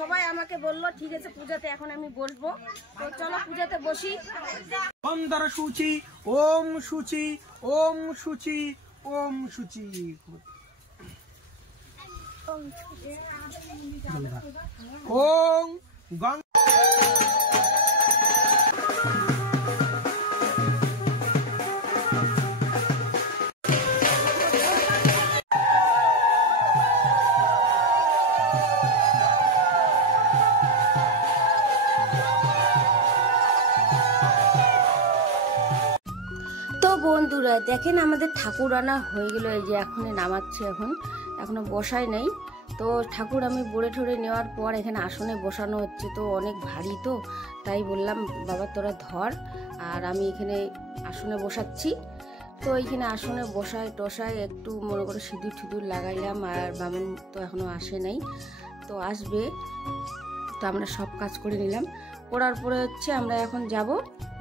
সবাই আমাকে বললো ঠিক আছে পূজাতে এখন আমি বসবো, তো চলো পূজাতে বসি। অন্তর সূচি ওম সূচি ওম সূচি ওম সূচি ওম গঙ্গা। তো বন্ধুরা দেখেন আমাদের ঠাকুর আনা হয়ে গেল, এই যে এখন নামাচ্ছে, এখনো বসাই নেই। তো ঠাকুর আমি বড়ে ঠরে নেওয়ার পর এখানে আসনে বসানো হচ্ছে, তো অনেক ভারী, তো তাই বললাম বাবা তোরা ধর, আর আমি এখানে আসনে বসাচ্ছি। তো এইখানে আসনে বসায় টসায় একটু মনে করে সিঁদুর ঠিদুর লাগাইলাম, আর বামন তো এখনো আসে নাই, তো আসবে। তো আমরা সব কাজ করে নিলাম, করার পরে হচ্ছে আমরা এখন যাব,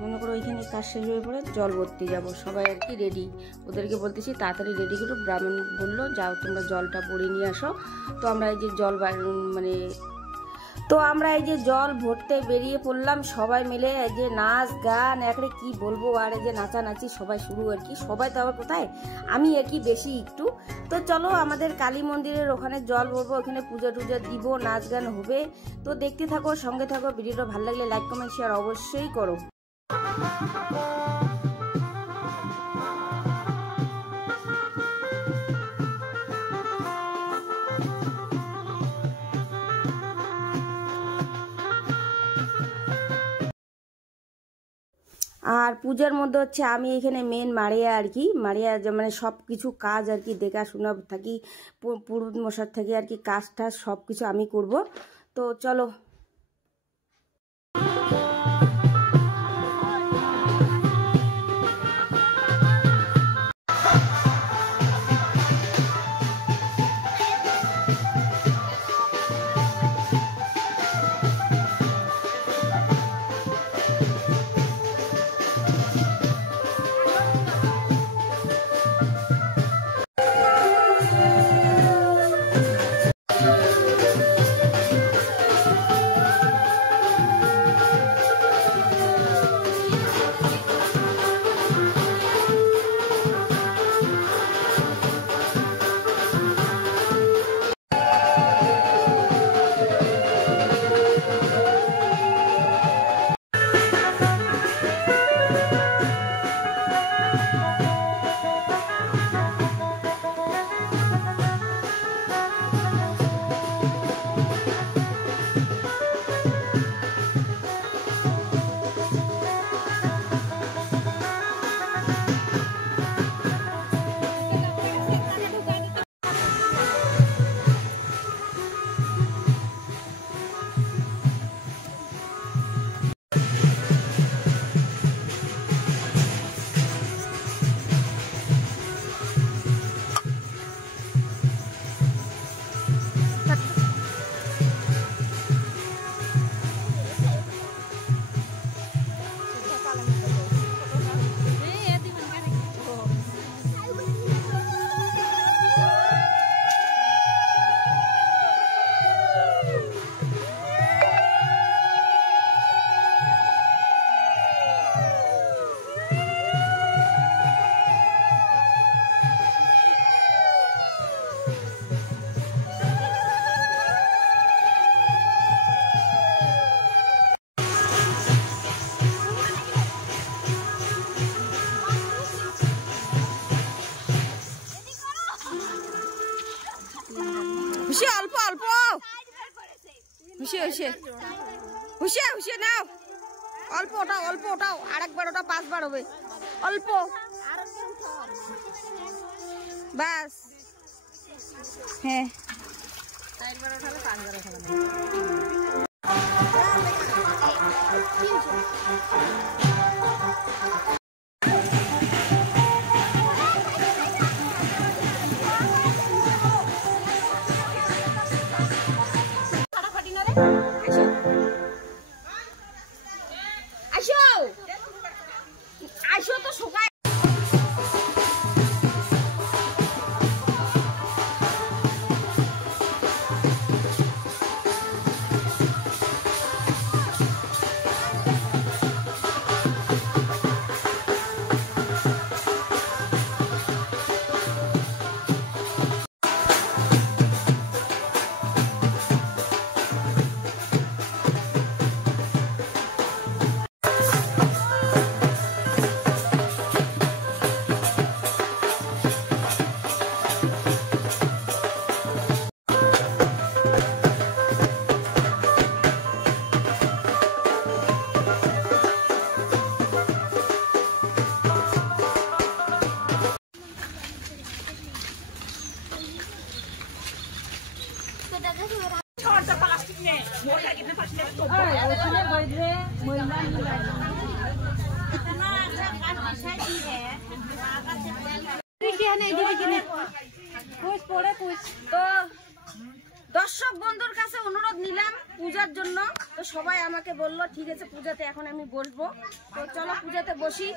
মনে করো ওইখানে কাজ শেষ হয়ে পরে জল ভরতে যাব, সবাই আর কি রেডি। ওদেরকে বলতেছি তাড়াতাড়ি রেডি করো, ব্রাহ্মণ বললো যাও তোমরা জলটা ভরে নিয়ে আসো। তো আমরা এই যে আমরা এই যে জল ভরতে বেরিয়ে পড়লাম সবাই মিলে, এই যে নাচ গান একরে কি বলবো, আর এই যে নাচানাচি সবাই শুরু আর কি, সবাই তো আবার কোথায়, আমি আর কি বেশি একটু। তো চলো আমাদের কালী মন্দিরের ওখানে জল ভরবো, ওখানে পূজা টুজা দিব, নাচ গান হবে। তো দেখতে থাকো, সঙ্গে থাকো, ভিডিওটা ভালো লাগলে লাইক কমেন্ট শেয়ার অবশ্যই করো। আর পূজার মধ্যে হচ্ছে আমি এখানে মেন মারিয়া আর কি, মারিয়া মানে সব কিছু কাজ আর কি দেখাশোনা থাকি, পুরোহিত মশার থেকে আর কি কাজ টাজ সব কিছু আমি করব। তো চলো। হুশিয়া অল্প অল্প, হুশিয়া হুশিয়া হুশিয়া হুশিয়া নাও, অল্প ওটাও, অল্প ওটাও, আরেকবার ওটা 5 বার হবে, অল্প বাস। হ্যাঁ 4 বার ওঠালে 5 বার ওঠালে। আসো তো সকাল তো দর্শক বন্ধুর কাছে অনুরোধ নিলাম পূজার জন্য, তো সবাই আমাকে বললো ঠিক আছে পূজাতে এখন আমি বসবো, তো চলো পূজাতে বসি।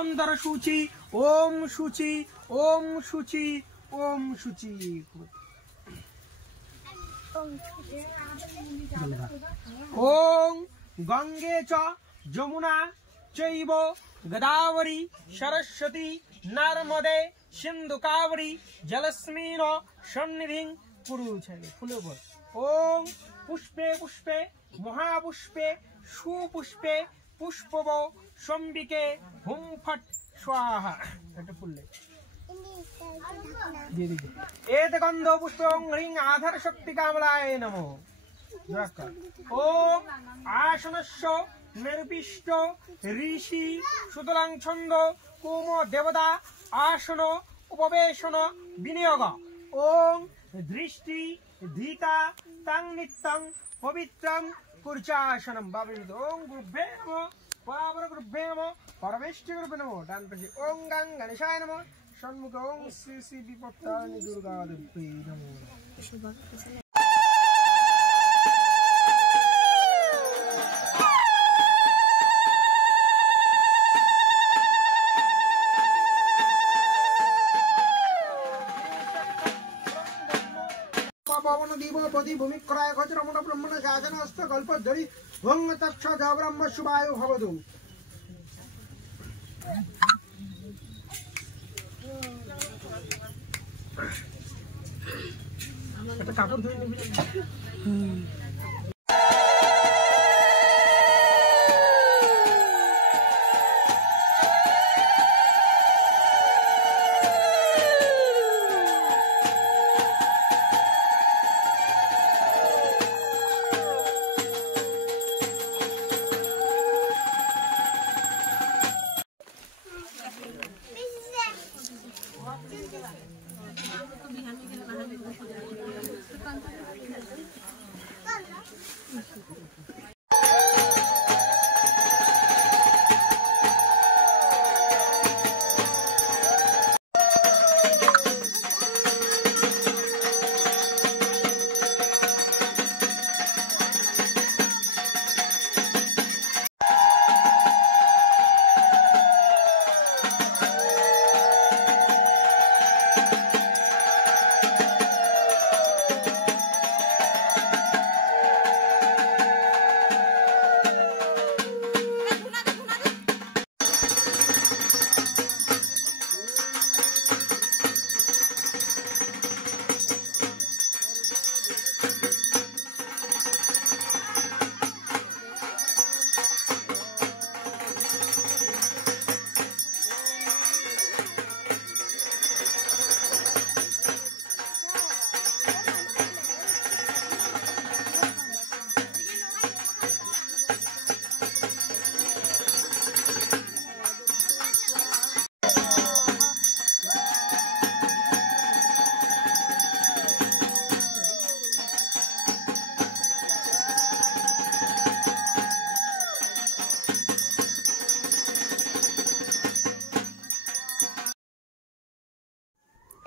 অন্তর সূচি ওম সূচি ওম সূচি ওম সূচি। ওং গঙ্গে চ যমুনা চৈব গোদাবরী সরস্বতী নর্মদে সিন্ধু কাবেরী জলস্মিন সন্নিধিং কুরু। ফুলের উপর ওং পুষ্পে পুষ্পে মহাপুষ্পে সুপুষ্পে পুষ্পব সম্বিকে হুম ফট স্বাহা। একটা ফুললে দিয়ে দিকে এত গন্ধ পুষ্পং হ্রিং আধার শক্তি কামলায় নমঃ। ওম আসনস্য নির্বিষ্ট ঋষি সুতরাং ছন্দ কুম দেবতা আসন উপবেশন বিনিয়োগ। ওং দৃষ্টি ধীতা তং নিত্যং পবিত্রং কুর্চাসনম। ওং গুরুভ্যে নমঃ পাবর গুরুভ্যে নমঃ পরমেষ্ঠি গুরুভ্যে নমঃ। ডান পাশে ওং গাং গণেশায় নমঃ সম্মুখে ওং শ্রী শ্রী বিপত্তারিণী দুর্গা দেবী নমঃ। পবন দীপপতি ভূমিক্রায় গজরমণ ব্রহ্মণ শাসনস্ত গল্পধরি ভঙ্গ তৎস ব্রহ্ম শুভায় ভবতু। কাপড় ধুয়ে নিবি।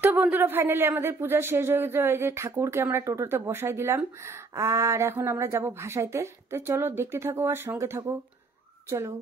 তো বন্ধুরা ফাইনালি আমাদের পূজা শেষ হয়ে গেছে, এই যে ঠাকুরকে আমরা টোটোতে বসাই দিলাম আর এখন আমরা যাব ভাসাইতে। তো চলো দেখতে থাকো আর সঙ্গে থাকো, চলো।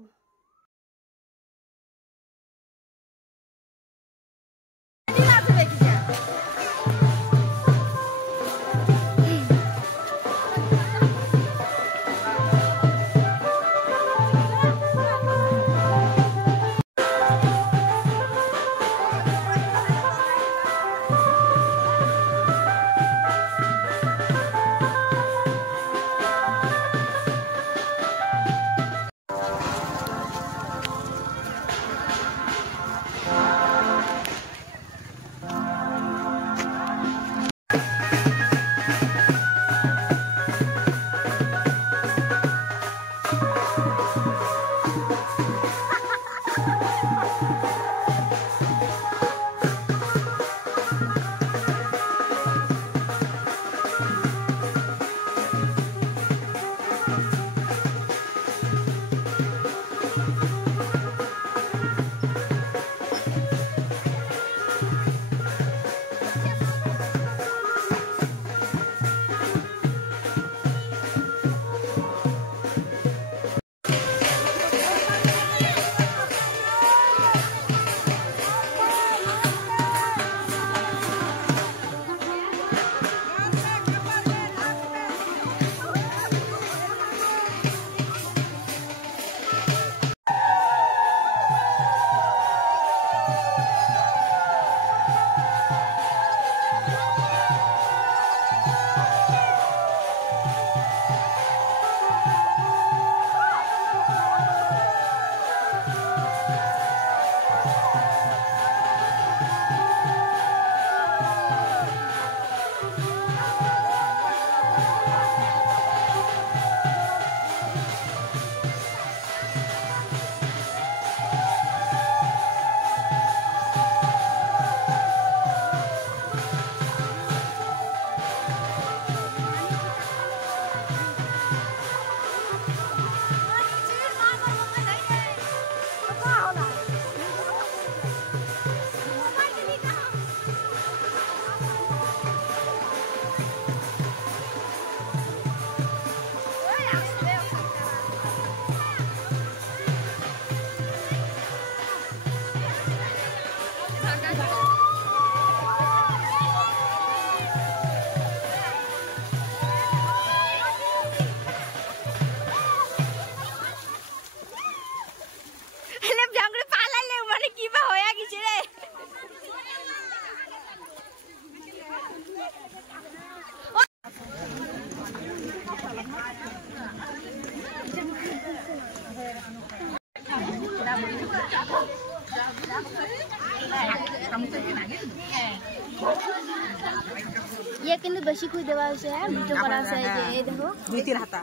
ये কিন্তু বেশি খুই দেওয়া হয়েছে হ্যাঁ ভিডিও করা আছে এই দেখো 2-3 হাতা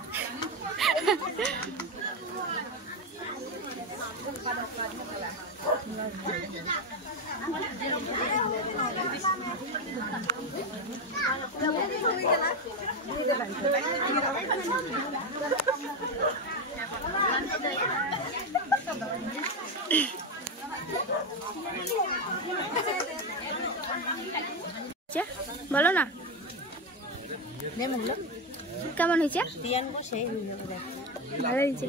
বলো না কেমন হয়েছে ভালো হয়েছে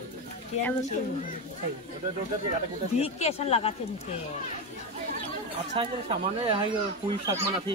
अच्छा है सामान्य है पुई शाक मना थी